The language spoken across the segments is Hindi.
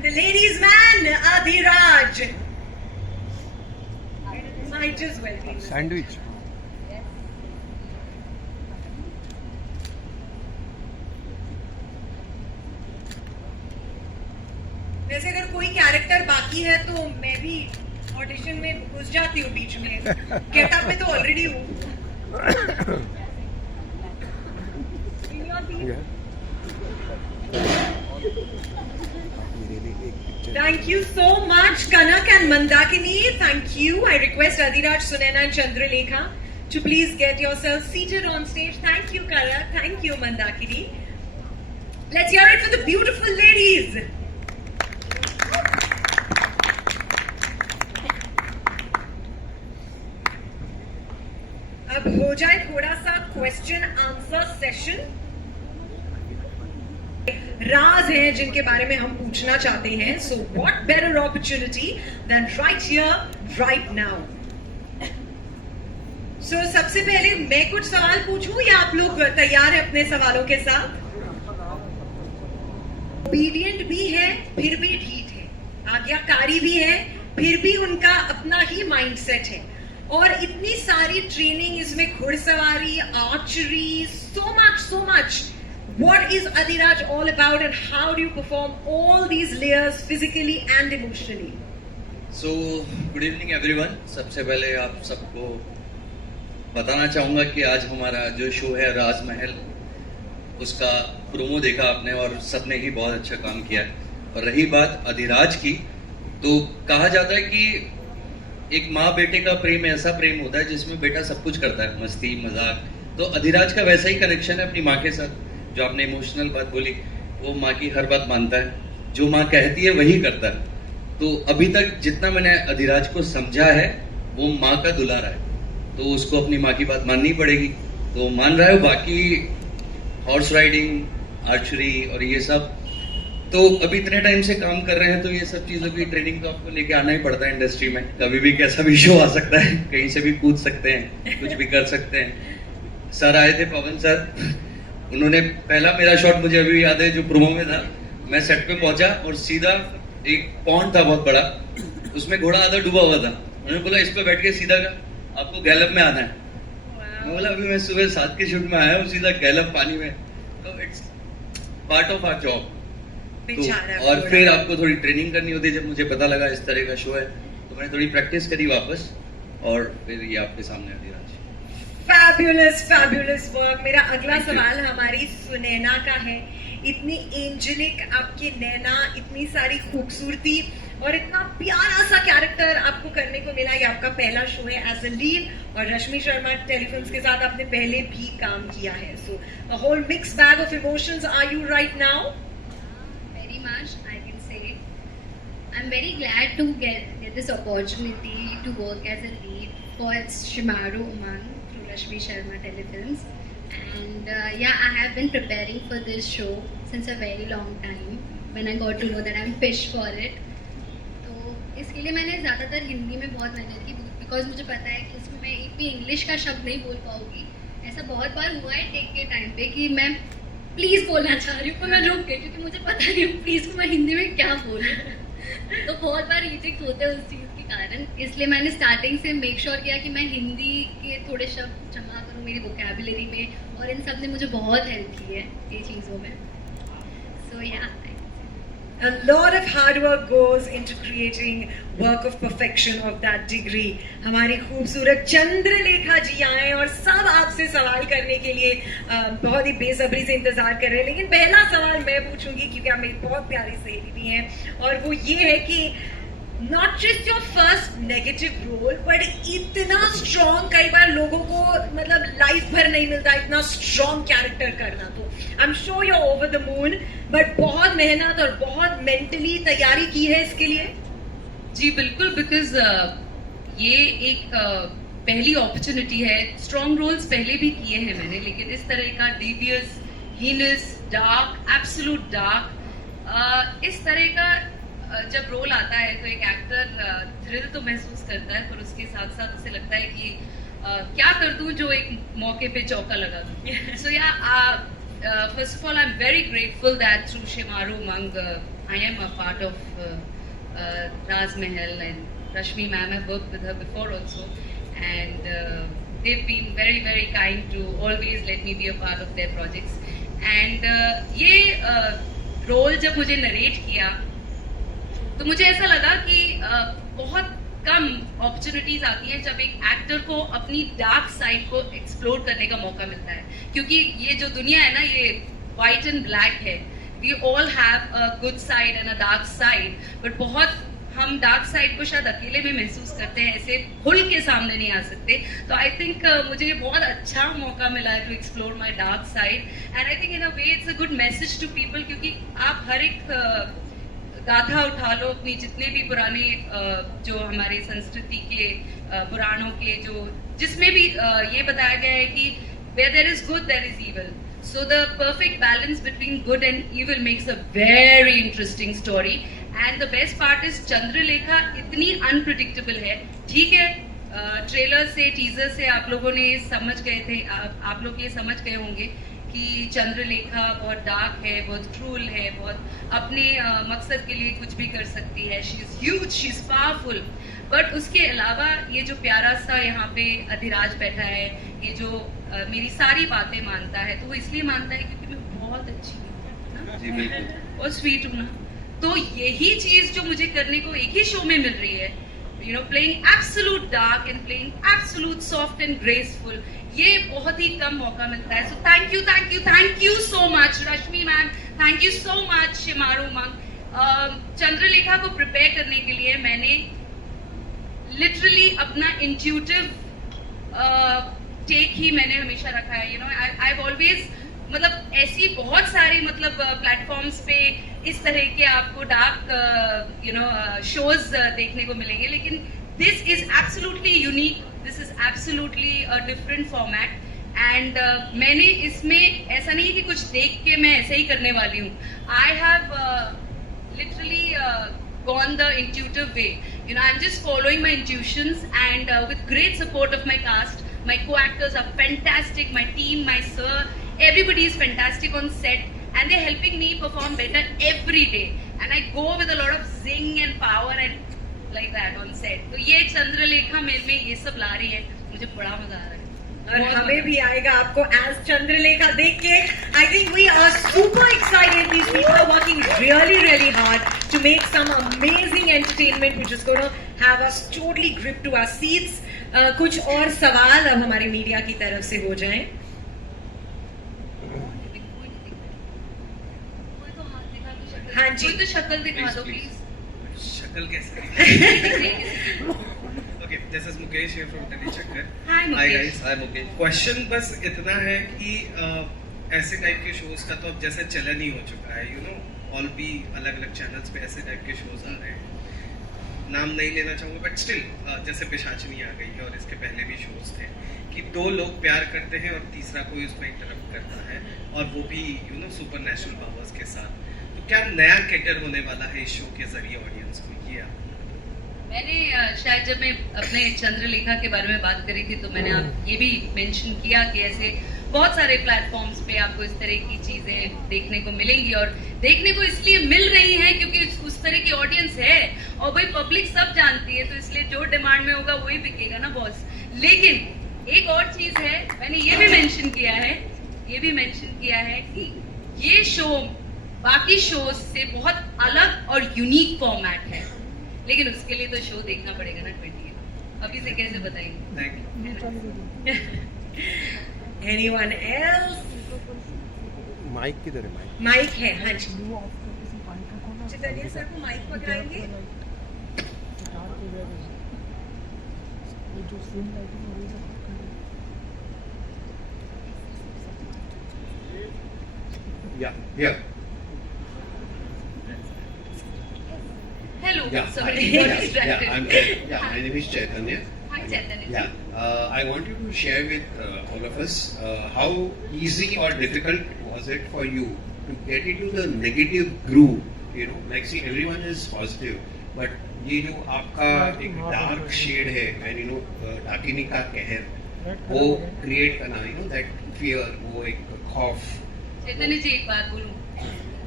And the ladies man, Adhiraj. Might as well be. Sandwich वैसे अगर कोई कैरेक्टर बाकी है तो मैं भी ऑडिशन में घुस जाती हूँ बीच में. गेटअप में तो ऑलरेडी हूँ. Thank you so much, Kanak and Mandakini. Thank you. I request Adhiraj, Sunaina and Chandralekha to please get yourselves seated on stage. Thank you, Kanak. Thank you, Mandakini. Let's hear it for the beautiful ladies. अब हो जाए थोड़ा सा क्वेश्चन आंसर सेशन. राज हैं जिनके बारे में हम पूछना चाहते हैं. So what better opportunity then right here right now. सो सबसे पहले मैं कुछ सवाल पूछूं या आप लोग तैयार हैं अपने सवालों के साथ? ओबीडियंट भी है फिर भी ढीठ है, आज्ञाकारी भी है फिर भी उनका अपना ही माइंडसेट है, और इतनी सारी ट्रेनिंग इसमें, घुड़सवारी, archery, so much. What is Adhiraj all about and how do you perform all these layers physically and emotionally? So, good evening everyone. सबसे पहले आप सबको बताना चाहूँगा कि आज हमारा जो शो है राजमहल, उसका प्रोमो देखा आपने और सबने ही बहुत अच्छा काम किया है. और रही बात अधिराज की, तो कहा जाता है कि एक माँ बेटे का प्रेम ऐसा प्रेम होता है जिसमें बेटा सब कुछ करता है, मस्ती मजाक. तो अधिराज का वैसा ही कनेक्शन है अपनी माँ के साथ. जो आपने इमोशनल बात बोली, वो माँ की हर बात मानता है, जो माँ कहती है वही करता है. तो अभी तक जितना मैंने अधिराज को समझा है, वो माँ का दुलारा है, तो उसको अपनी माँ की बात माननी पड़ेगी. तो मान रहा है. बाकी हॉर्स राइडिंग, आर्चरी और ये सब, तो अभी इतने टाइम से काम कर रहे हैं, तो ये सब चीज़ों की ट्रेनिंग तो आपको लेके आना ही पड़ता है इंडस्ट्री में. कभी भी कैसा भी शो आ सकता है, कहीं से भी कूद सकते हैं, कुछ भी कर सकते हैं. सर आए थे, पवन सर, उन्होंने पहला मेरा शॉट मुझे अभी याद है जो प्रोमो में था. मैं सेट पे पहुंचा और सीधा एक पॉन्ड था बहुत बड़ा, उसमें घोड़ा आधा डूबा हुआ था. उन्होंने बोला इस पे बैठ के सीधा का आपको गैलप में आना है. मैं बोला अभी मैं सुबह 7 के शूट में आया हूँ, सीधा गैलप पानी में. तो it's part of our job. तो और फिर आपको थोड़ी ट्रेनिंग करनी होती है. जब मुझे पता लगा इस तरह का शो है, तो मैंने थोड़ी प्रैक्टिस करी वापस, और फिर ये आपके सामने अधिराज. Fabulous work. मेरा अगला सवाल हमारी सुनैना का है. इतनी एंजेलिक आपकी नैना, इतनी सारी खूबसूरती और इतना प्यारा सा कैरेक्टर आपको करने को मिला. ये आपका पहला शो है एज अ लीड, और रश्मि शर्मा टेलीफिल्म्स के साथ आपने पहले भी काम किया है. सो a whole mix bag of emotions. Are you right now? Very much, I can say. I'm very glad to get this opportunity to work as a lead for Shimaru Umang through Rashmi Sharma Telefilms. And I have been preparing for this show since a very long time when I got to know that I'm pitched for it. तो इसके लिए मैंने ज़्यादातर हिंदी में बहुत मेहनत की, बिकॉज मुझे पता है कि इसमें मैं एक भी इंग्लिश का शब्द नहीं बोल पाऊँगी. ऐसा बहुत बार हुआ है टेक के टाइम पे कि मैं प्लीज़ बोलना चाह रही हूँ पर मैं रुक गई, क्योंकि मुझे पता नहीं प्लीज़ को मैं हिंदी में क्या बोलूँ. तो बहुत बार रिजेक्ट होते हैं उस चीज़ के कारण. इसलिए मैंने स्टार्टिंग से मेक श्योर किया कि मैं हिंदी के थोड़े शब्द जमा करूँ मेरी वोकैबुलरी में, और इन सब ने मुझे बहुत हेल्प की है ये चीज़ों में. सो A lot of hard work goes into creating work of perfection of that degree. हमारी खूबसूरत चंद्रलेखा जी आए और सब आपसे सवाल करने के लिए बहुत ही बेसब्री से इंतजार कर रहे हैं. लेकिन पहला सवाल मैं पूछूंगी क्योंकि आप मेरी बहुत प्यारी सहेली भी हैं, और वो ये है कि not just your first negative role, but इतना स्ट्रॉन्ग कई बार लोगों को मतलब लाइफ भर नहीं मिलता इतना स्ट्रॉन्ग कैरेक्टर करना. तो I am sure you are over the moon, but बहुत मेहनत और बहुत मेंटली तैयारी की है इसके लिए. जी बिल्कुल, बिकॉज ये एक पहली अपॉर्चुनिटी है. स्ट्रॉन्ग रोल्स पहले भी किए हैं मैंने, लेकिन इस तरह का devious, heinous, dark, absolute dark, इस तरह का जब रोल आता है तो एक एक्टर थ्रिल तो महसूस करता है, पर उसके साथ साथ उसे लगता है कि क्या कर दूं जो एक मौके पे चौका लगा दूं. So first of all I am very grateful that through Shimaru Umang I am a part of Raz Mahal, and Rashmi ma'am, I've worked with her before also, and they've been very very kind to always let me be a part of their projects. And ये रोल जब मुझे नरेट किया तो मुझे ऐसा लगा कि बहुत कम अपॉर्चुनिटीज आती हैं जब एक एक्टर को अपनी डार्क साइड को एक्सप्लोर करने का मौका मिलता है, क्योंकि ये जो दुनिया है ना, ये व्हाइट एंड ब्लैक है. We all have a good side and a dark side, but बहुत हम डार्क साइड को शायद अकेले में महसूस करते हैं, ऐसे खुल के सामने नहीं आ सकते. तो आई थिंक मुझे बहुत अच्छा मौका मिला है to explore my dark side, and I think in a way it's a good message to people, क्योंकि आप हर एक गाथा उठा लो, अपनी जितने भी पुराने जो हमारे संस्कृति के पुराणों के जो जिसमें भी ये बताया गया है कि where there is good there is evil, so the perfect balance between good and evil makes a very interesting story. And the best part is Chandralekha इतनी अनप्रिडिक्टेबल है. ठीक है, ट्रेलर से टीजर से आप लोगों ने समझ गए थे, आप लोग ये समझ गए होंगे कि चंद्रलेखा बहुत डार्क है, बहुत क्रूल है, बहुत अपने मकसद के लिए कुछ भी कर सकती है. She is huge, she is powerful. But उसके अलावा ये जो प्यारा सा यहाँ पे अधिराज बैठा है, ये जो मेरी सारी बातें मानता है, तो वो इसलिए मानता है क्योंकि मैं बहुत अच्छी हूँ जी बिल्कुल, और स्वीट हूँ ना. तो यही चीज जो मुझे करने को एक ही शो में मिल रही है, you know, playing absolute dark and playing absolute soft and graceful, ये बहुत ही कम मौका मिलता है. So thank you so much Rashmi ma'am, thank you so much Shemaroo मंग. चंद्रलेखा को प्रिपेयर करने के लिए मैंने लिटरली अपना इंट्यूटिव टेक ही मैंने हमेशा रखा है. यू नो, आई ऑलवेज, मतलब ऐसी बहुत सारी मतलब प्लेटफॉर्म्स पे इस तरह के आपको डार्क यू नो शोज देखने को मिलेंगे, लेकिन this is absolutely unique, this is absolutely a different format. And मैंने इसमें ऐसा नहीं कि कुछ देख के मैं ऐसे ही करने वाली हूँ. I have literally gone the intuitive way. You know, I'm just following my intuitions, and with great support of my cast, my co-actors are fantastic, my team, my sir, everybody is fantastic on set, and they're helping me perform better every day. And I go with a lot of zing and power and like that on set. तो ये चंद्रलेखा मेरे में ये सब ला रही है, मुझे बड़ा मजा आ रहा है. और हमें भी आएगा आपको एज चंद्रलेखा देख के. I think we are super excited. These people are working really hard to make some amazing entertainment which is gonna have us totally grip to our seats. कुछ और सवाल अब हमारी मीडिया की तरफ से हो जाएं. हाँ जी, कोई तो शक्ल दिखा दो प्लीज. शक्ल कैसे? Okay, this is Mukesh here from Delhi Chakkar. Hi Mukesh. guys. Hi Mukesh. Question बस इतना है कि ऐसे टाइप के शोज का तो अब जैसे चलन ही हो चुका है, यू नो, ऑल भी अलग अलग चैनल्स पे ऐसे टाइप के शोज आ रहे हैं. नाम नहीं लेना चाहूँगा, बट स्टिल जैसे पिशाचनी आ गई है और इसके पहले भी शोज थे कि दो लोग प्यार करते हैं और तीसरा कोई उसमें इंटरप्ट करता है, और वो भी you know super natural powers के साथ. तो क्या नया कैटर होने वाला है इस शो के जरिए ऑडियंस को? ये मैंने शायद जब मैं अपने चंद्रलेखा के बारे में बात करी थी तो मैंने आप ये भी मेंशन किया कि ऐसे बहुत सारे प्लेटफॉर्म्स पे आपको इस तरह की चीजें देखने को मिलेंगी, और देखने को इसलिए मिल रही हैं क्योंकि उस तरह की ऑडियंस है, और भाई पब्लिक सब जानती है, तो इसलिए जो डिमांड में होगा वही बिकेगा ना बॉस. लेकिन एक और चीज है, मैंने ये भी मेंशन किया है कि ये शो बाकी शोज से बहुत अलग और यूनिक फॉर्मेट है, लेकिन उसके लिए तो शो देखना पड़ेगा ना 20. अभी से कैसे बताएंगे? Thank you. Anyone else? Mic किधर है? माइक माइक है. हाँ जी, चलिए सर को माइक पकड़ाएंगे. या Hello. Yeah, Sorry, hi. got distracted. My name is Chaitanya. Hi, Chaitanya. I want you to share with all of us how easy or difficult was it for you to get into the negative groove? You know, like see, everyone is positive, but ये जो आपका एक dark shade है, and you know, डाकिनी का कहर, वो create करना, you know, that fear, वो एक खौफ. चैतन्य जी, एक बात बोलूं,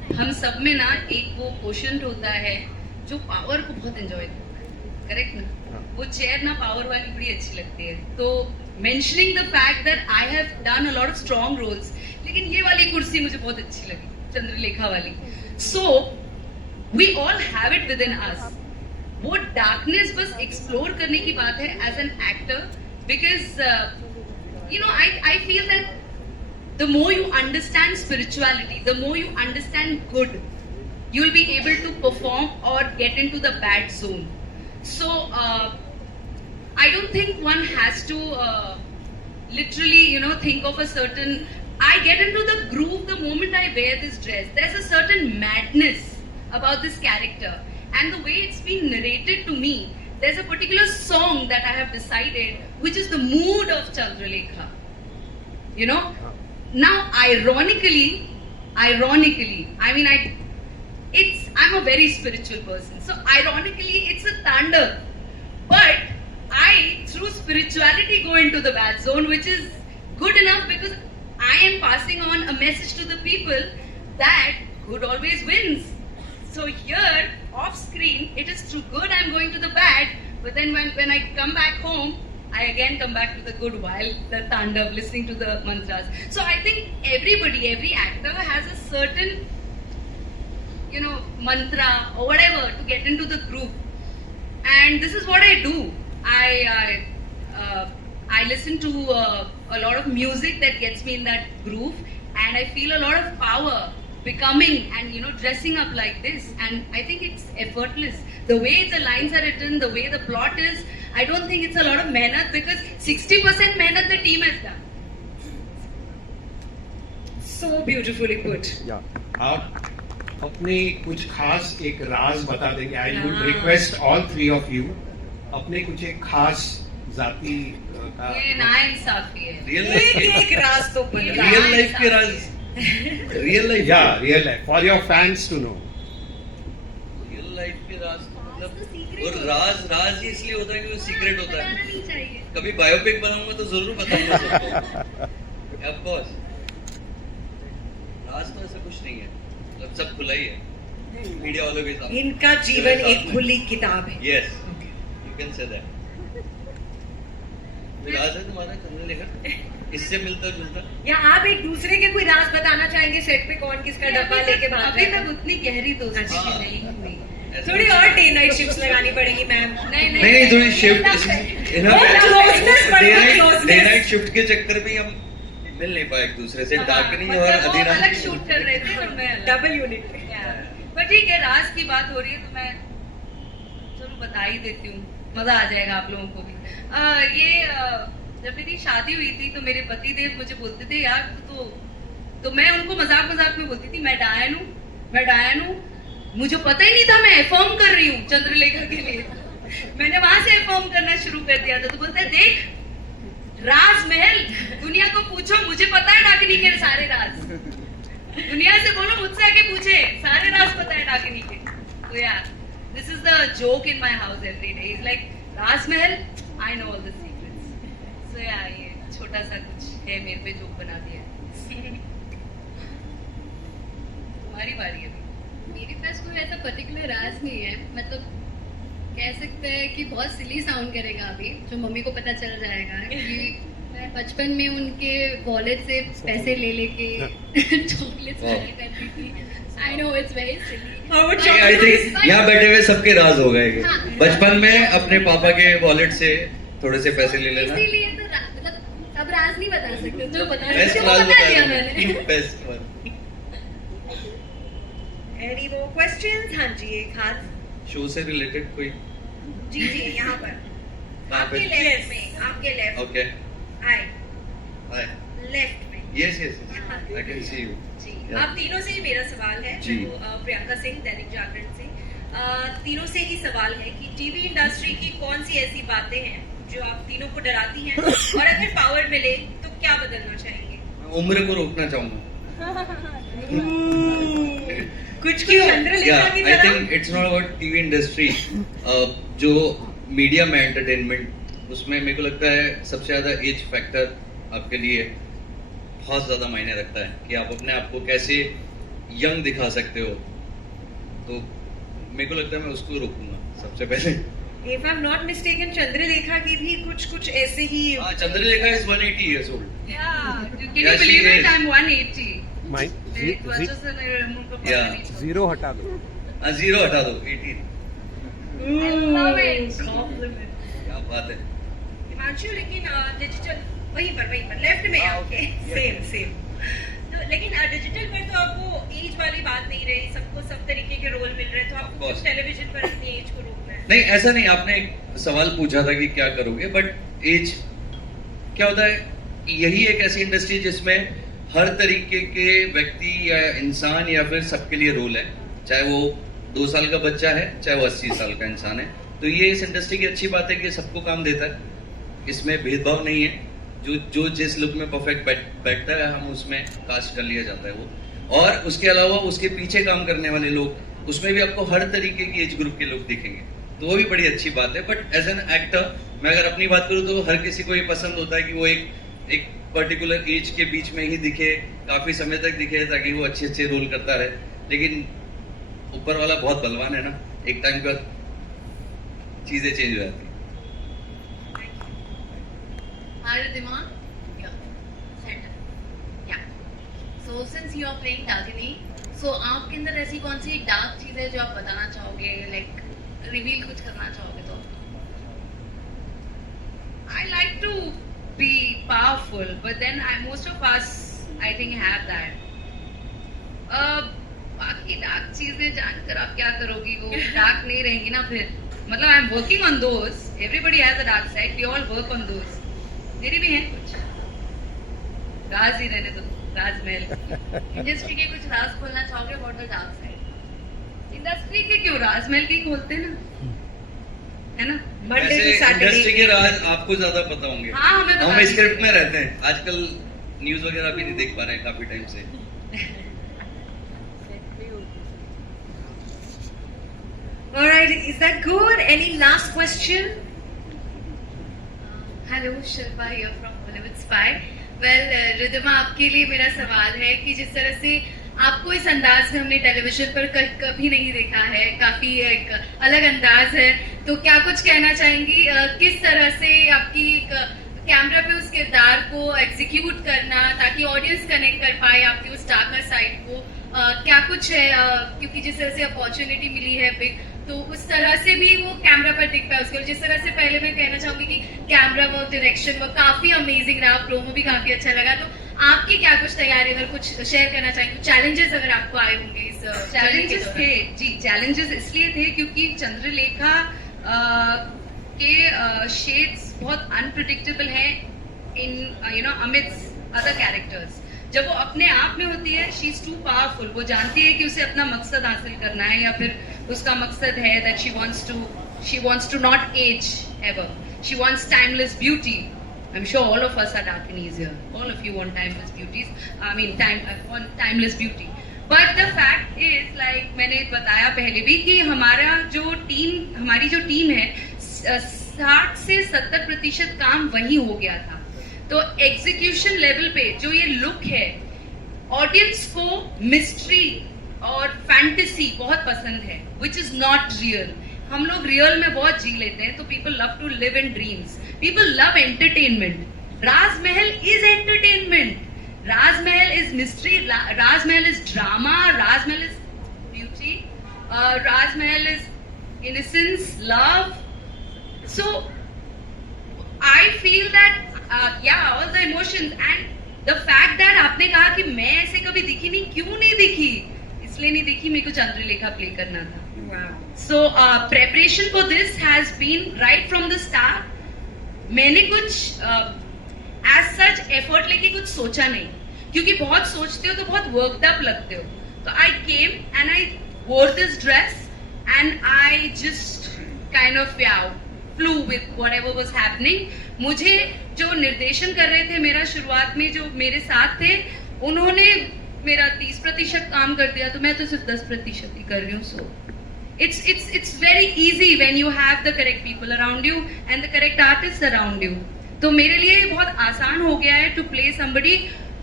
हम सब में ना एक वो क्वोशंट होता है जो पावर को बहुत एंजॉय करता है, करेक्ट ना? वो चेयर ना पावर वाली बड़ी अच्छी लगती है. तो mentioning the fact that I have done a lot of strong roles, लेकिन ये वाली कुर्सी मुझे बहुत अच्छी लगी, चंद्रलेखा वाली. So we all have it with in अस. वो डार्कनेस बस एक्सप्लोर करने की बात है as an actor, because I feel that the more you understand spirituality, the more you understand good, you'll be able to perform or get into the bad zone. So I don't think one has to literally think of a certain, I get into the groove the moment I wear this dress. There's a certain madness about this character, and the way it's been narrated to me, there's a particular song that I have decided which is the mood of Chandralekha. Now ironically, I mean, I'm a very spiritual person, so ironically it's a Tandav, but I through spirituality go into the bad zone, which is good enough because I am passing on a message to the people that good always wins. So here off screen it is through good I'm going to the bad, but then when I come back home, I again come back to the good while the Tandav, listening to the mantras. So I think every actor has a certain mantra or whatever to get into the groove, and this is what I do. I listen to a lot of music that gets me in that groove, and I feel a lot of power becoming and dressing up like this, and I think it's effortless. The way the lines are written, the way the plot is, I don't think it's a lot of mehnat, because 60% mehnat the team has done. So beautifully put. आप अपने कुछ खास एक राज बता देंगे. आई वुड हाँ. Request all three of you अपने कुछ एक खास जाति का ये नाइंसाफी है. रियल लाइफ एक राज तो बन रहा है. रियल लाइफ के राज, रियल लाइफ, या real life for your fans to know. Real life के राज मतलब, और राज ही इसलिए होता है कि वो सीक्रेट होता है. बताना नहीं चाहिए. कभी बायोपिक बनाऊंगा तो जरूर बताऊंगा सबको. ऑफ कोर्स राज तो ऐसा कुछ नहीं है, मतलब सब खुला ही है मीडिया वालों के सामने. इनका जीवन एक खुली किताब है. Yes, you can say that. राज है तुम्हारा चंद्रलेखा, इससे मिलता जुलता. या आप एक दूसरे के कोई राज बताना चाहेंगे सेट पे, कौन किसका डब्बा लेके भाग अभी रहा तक है? उतनी गहरी दोस्ती अच्छा. नहीं हुई. थोड़ी और डे नाइट शिफ्ट्स लगानी पड़ेगी मैम. नहीं थोड़ी शिफ्ट Closeness बढ़ेगा, closeness. डे नाइट शिफ्ट के चक्कर में हम मिल नहीं पाए एक दूसरे से. डार्कनिंग और मतलब वो अधीरा अलग शूट कर रहे थे और मैं अलग. Double unit. पर ठीक है, राज की बात हो रही है तो मैं चलो बता ही देती हूँ, मजा आ जाएगा आप लोगों को भी. जब मेरी शादी हुई थी तो मेरे पति देव मुझे बोलते थे यार तो मैं उनको मजाक में बोलती थी मैं डायन हूँ. मुझे पता ही नहीं था मैं एफर्म कर रही हूँ चंद्रलेखा के लिए. मैंने वहां से एफर्म करना शुरू कर दिया था. तो बोलते हैं देख राजमहल, दुनिया को पूछो, मुझे पता है डाकिनी के सारे राज. दुनिया से बोलो मुझसे आके पूछे, सारे राज पता है डाकिनी के. तो यार this is the joke in my house every day. Is like Rajmahal, I know all the secrets. सो यार ये छोटा सा कुछ है मेरे पे जोक बना दिया. तुम्हारी बारी है. मेरे पास कोई ऐसा पर्टिकुलर राज नहीं है. मतलब कह सकते हैं कि बहुत सिली साउंड करेगा अभी, जो मम्मी को पता चल जाएगा कि मैं बचपन में उनके वॉलेट से पैसे ले लेके चॉकलेट्स खाया करती थी. I know it's very silly. I think यहाँ बैठे हुए सबके राज हो गए. हाँ. बचपन में अपने पापा के वॉलेट से थोड़े से पैसे ले लेना. इसीलिए तो मतलब अब राज नहीं बता सकते, जो बता बेस्ट सकते वो राज बता दिया बताया. मैंने. Best one. Any more questions? हाँ जी, एक हाथ. शो से रिलेटेड कोई? जी यहाँ पर. कहाँ पे? लेफ्ट में, आपके लेफ्ट. ओके. हाय. हाय. लेफ्ट में. Yes I can see you. Ji, Yeah. आप तीनों से ही मेरा सवाल है. जी. मैं हूँ प्रियंका सिंह, दैनिक जागरण से. तीनों से ही सवाल है कि टीवी इंडस्ट्री की कौन सी ऐसी बातें हैं जो आप तीनों को डराती हैं, और अगर पावर मिले तो क्या बदलना चाहेंगे? उम्र को रोकना चाहूंगा. कुछ क्यों? चंद्रलेखा की आई तरह. Think it's not about TV industry. जो मीडिया में एंटरटेनमेंट, उसमें मेरे को लगता है सबसे ज्यादा एज फैक्टर आपके लिए बहुत ज्यादा मायने रखता है कि आप अपने आप को कैसे यंग दिखा सकते हो, तो मेरे को लगता है मैं उसको रोकूंगा सबसे पहले। If I'm not mistaken, Chandralekha की भी कुछ ऐसे ही हाँ, Chandralekha is 180 years old. Can you Yeah, she believe it? is. I'm 180. Mic मेरे वजह से मेरे मुंह का Yeah. पता नहीं जीरो हटा दो। हाँ, 0 हटा दो, 18। love it. compliment. क्या बात है। हिमांशु, लेकिन डिजिटल वहीं पर लेफ्ट में आपके Same. तो लेकिन डिजिटल पर तो आपको एज वाली बात नहीं रही, सबको सब तरीके के रोल मिल रहे हैं, तो Of आपको course. टेलीविजन पर अपनी एज को रोकना है। नहीं, ऐसा नहीं, आपने एक सवाल पूछा था कि क्या करोगे, बट एज क्या होता है, यही एक ऐसी इंडस्ट्री जिसमें हर तरीके के व्यक्ति या इंसान या फिर सबके लिए रोल है, चाहे वो 2 साल का बच्चा है, चाहे वो 80 साल का इंसान है। तो ये इस इंडस्ट्री की अच्छी बात है कि सबको काम देता है, इसमें भेदभाव नहीं है, जो जिस लुक में परफेक्ट बैठता है हम उसमें कास्ट कर लिया जाता है वो। और उसके अलावा उसके पीछे काम करने वाले लोग, उसमें भी आपको हर तरीके की एज ग्रुप के लोग दिखेंगे, तो वो भी बड़ी अच्छी बात है। बट एज एन एक्टर मैं अगर अपनी बात करूँ तो हर किसी को ये पसंद होता है कि वो एक पर्टिकुलर एज के बीच में ही दिखे, काफी समय तक दिखे, ताकि वो अच्छे रोल करता रहे। लेकिन ऊपर वाला बहुत बलवान है ना, एक टाइम पर चीजें चेंज हो जाती है। Hi Ridhima. Yeah. Center. Yeah. So since you are playing Dagini, so आपके अंदर ऐसी कौन सी डार्क चीज है जो आप बताना चाहोगे, लाइक रिवील कुछ करना चाहोगे तो? I like to be powerful, but then most of us, I think, have that. बाकी डार्क चीजें जानकर आप क्या करोगी, वो डार्क नहीं रहेंगी ना फिर। मतलब I am working on those, everybody has a dark side, we all work on those. मेरी भी है कुछ, राज ही रहने दो, राजमहल। इंडस्ट्री के कुछ राज खोलना चाहोगे about the dark side? Industry के क्यों, राजमहल की खोलते ना, है ना। Monday to वैसे इंडस्ट्री के Saturday. राज आपको ज्यादा पता होंगे। हाँ, हमें पता हम नहीं स्क्रिप्ट में चलेगा। रहते हैं, आजकल न्यूज वगैरह भी नहीं देख पा रहे हैं काफी टाइम से। All right, is that good? Any last question? Hello, Shilpa here from Bollywood spy. Well Ridhima, आपके लिए मेरा सवाल है कि जिस तरह से आपको इस अंदाज में हमने टेलीविजन पर कभी नहीं देखा है, काफी एक अलग अंदाज है, तो क्या कुछ कहना चाहेंगी, किस तरह से आपकी कैमरा पे उस किरदार को एग्जीक्यूट करना ताकि ऑडियंस कनेक्ट कर पाए आपकी उस डार्कर साइड को, क्या कुछ है, क्योंकि जिस तरह से अपॉर्चुनिटी मिली है बिग, तो उस तरह से भी वो कैमरा पर दिख पाए उसके। जिस तरह से पहले मैं कहना चाहूंगी कि कैमरा वर्क, डायरेक्शन वर्क काफी अमेजिंग रहा, प्रोमो भी काफी अच्छा लगा, तो आपकी क्या कुछ तैयारी, अगर कुछ शेयर करना चाहेंगे, चैलेंजेस अगर आपको आए होंगे इस चैलेंजेस थे जी, चैलेंजेस इसलिए थे क्योंकि चंद्रलेखा के शेड्स बहुत अनप्रिडिक्टेबल हैं इन अमिट्स अदर कैरेक्टर्स। जब वो अपने आप में होती है, शी इज टू पावरफुल, वो जानती है कि उसे अपना मकसद हासिल करना है, या फिर उसका मकसद है that she wants to not as ever, she wants timeless beauty. I'm sure all of us are Dakinis here. All of you want timeless beauties. I mean, want timeless beauty. But the fact is, like मैंने बताया पहले भी कि हमारी जो टीम है, 60 से 70% काम वही हो गया था। तो एग्जीक्यूशन लेवल पे जो ये लुक है, ऑडियंस को मिस्ट्री और फैंटेसी बहुत पसंद है, विच इज नॉट रियल। हम लोग रियल में बहुत जी लेते हैं, तो people love to live in dreams, people love entertainment. Rajmahal is entertainment, Rajmahal is mystery, Rajmahal is drama, Rajmahal is beauty, Rajmahal is innocence, love. So I feel that all the emotions and the fact that आपने कहा कि मैं ऐसे कभी दिखी नहीं, क्यों नहीं दिखी, इसलिए नहीं दिखी, मेरे को चंद्रलेखा प्ले करना था। Wow. So preparation for this has been right from the start. मैंने कुछ as such effort लेके कुछ सोचा नहीं, क्योंकि बहुत सोचते हो तो बहुत worked up लगते हो। तो I came and I wore this dress and I just kind of flew with whatever was happening. मुझे जो निर्देशन कर रहे थे, मेरा शुरुआत में जो मेरे साथ थे, उन्होंने मेरा 30% काम कर दिया, तो मैं तो सिर्फ 10% ही कर रही हूँ। सो it's very easy when you have the correct people around you and the correct artists around you. तो मेरे लिए बहुत आसान हो गया है to play somebody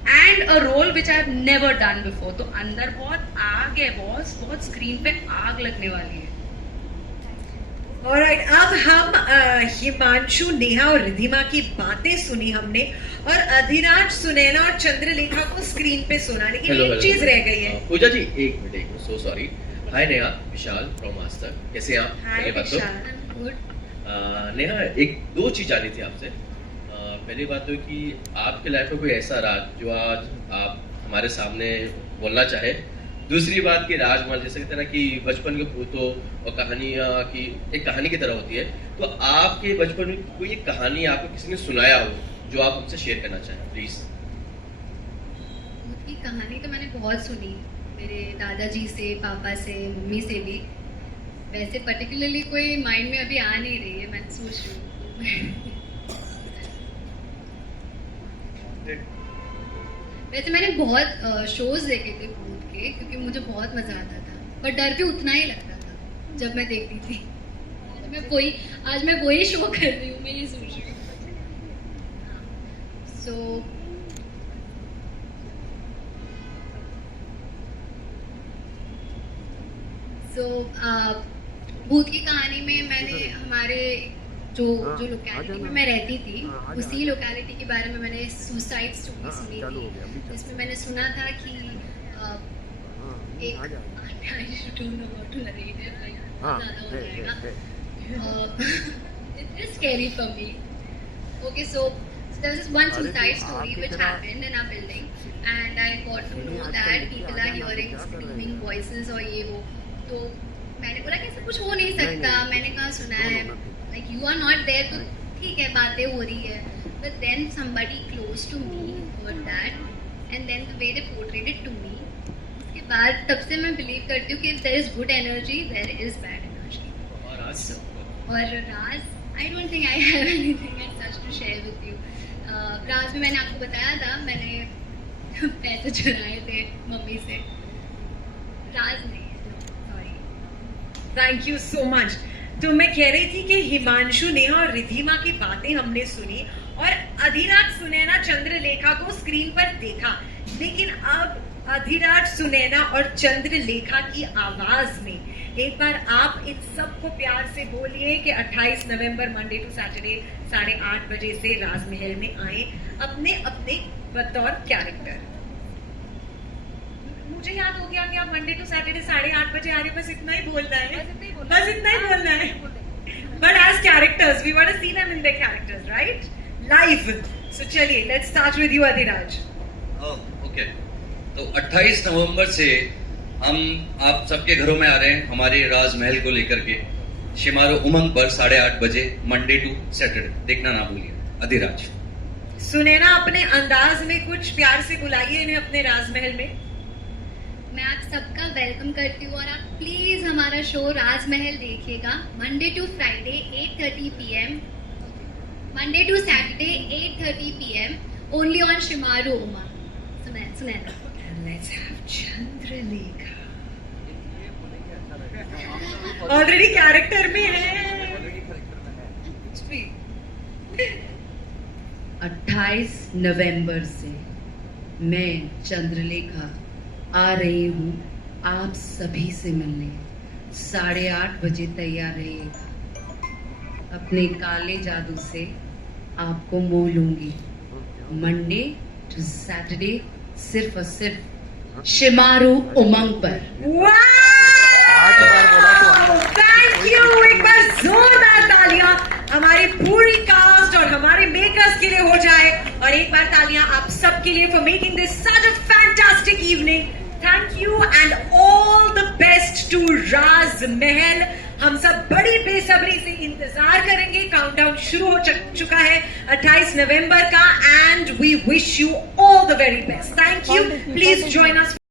and a role which I have never done before. तो अंदर बहुत आग है बॉस, बहुत स्क्रीन पे आग लगने वाली है. Alright, अब हम हिमांशु, नेहा और रिधिमा की बातें सुनी हमने और अधिराज, सुनैना और चंद्रलेखा को स्क्रीन पे सुना, लेकिन एक चीज रह गई है. पूजा जी एक minute, so sorry. Hi Neha, Vishal from master, कैसे हैं आप? हाय पहली बात तो विशाल. गुड. नेहा एक दो चीज जानी थी आपसे. पहली बात तो कि आपके लाइफ में कोई ऐसा राज जो आज आप हमारे सामने बोलना चाहे. दूसरी बात कि राजमहल जैसे कहते हैं ना कि बचपन के भूतों और कहानियाँ की एक कहानी की तरह होती है, तो आपके बचपन में कोई एक कहानी आपको किसी ने सुनाया हो जो आप हमसे शेयर करना चाहें प्लीज. भूत की कहानी तो मैंने बहुत सुनी, मेरे दादाजी से, पापा से, मम्मी से भी. वैसे पर्टिकुलरली कोई माइंड में अभी आ नहीं रही है, मैं सोच रही हूँ. वैसे मैंने बहुत शोज देखे थे भूत के, क्योंकि मुझे बहुत मजा आता था, पर डर भी उतना ही लगता था जब मैं देखती थी. आज मैं वही शो कर रही हूँ, मैं ये सोच रही हूँ. सो भूत की कहानी में मैंने हमारे जो लोकेलिटी में मैं रहती थी, उसी लोकेलिटी के बारे में मैंने सुसाइड स्टोरी सुनी थी. इसमें मैंने सुना था कि एक It is scary for me. Okay, so there was one suicide story which happened in our building, and I got to know that people are hearing screaming voices और ये वो. तो मैंने बोला कि ऐसा कुछ हो नहीं सकता. मैंने कहा सुना है, like you are not there, तो ठीक है बातें हो रही है. But then somebody close to me heard that, and then the way they portrayed it to me, उसके बाद तब से मैं believe करती हूँ कि if there is good energy, there is bad energy. और राज, I don't think I have anything as such to share with you. राज में मैंने आपको बताया था, मैंने पैसे चुराए थे मम्मी से. राज नहीं है, sorry. Thank you so much. तो मैं कह रही थी कि हिमांशु, नेहा और रिधिमा की बातें हमने सुनी और अधिराज, सुनैना, चंद्रलेखा को स्क्रीन पर देखा, लेकिन अब अधिराज, सुनैना और चंद्रलेखा की आवाज में एक बार आप इन सबको प्यार से बोलिए कि 28 नवंबर मंडे टू सैटरडे 8:30 बजे से राजमहल में आए अपने अपने बतौर कैरेक्टर. मुझे याद हो गया कि आप मंडे टू सैटरडे 8:30 बजे आ रहे, बस इतना ही बोलना है, बस इतना ही बोलना है. But as characters we want to see them in their characters, right, live. सो चलिए, let's start with you Adhiraj. Okay, तो 28 नवंबर से हम आप सबके घरों में आ रहे हैं हमारे राजमहल को लेकर के. शिमारो उमंग पर 8:30 बजे मंडे टू सैटरडे, देखना ना भूलिए. अधिराज. सुनैना, अपने अंदाज में कुछ प्यार से बुलाइए इन्हें अपने राजमहल में. मैं आप सबका वेलकम करती हूँ और आप प्लीज हमारा शो राजमहल देखिएगा. Monday to Friday 8:30 PM, Monday to Saturday 8:30 PM, only on Shemaroo Uma. Sunaina. Let's have Chandralekha. Already character में है. 28 नवंबर से मैं चंद्रलेखा आ रही हूँ आप सभी से मिलने. 8:30 बजे तैयार रहिएगा. अपने काले जादू से आपको मोह लूंगी. मंडे टू सैटरडे सिर्फ और सिर्फ शिमारू उमंग पर. Thank you. एक बार जोरदार तालियां हमारी पूरी कास्ट और हमारे मेकर्स के लिए हो जाए, और एक बार तालियां आप सबके लिए for making this such a fantastic evening. Thank you and all the best to राजमहल. हम सब बड़ी बेसब्री से इंतजार करेंगे. काउंटडाउन शुरू हो चुका है 28 नवंबर का, and we wish you all the very best. Thank you. Please join us.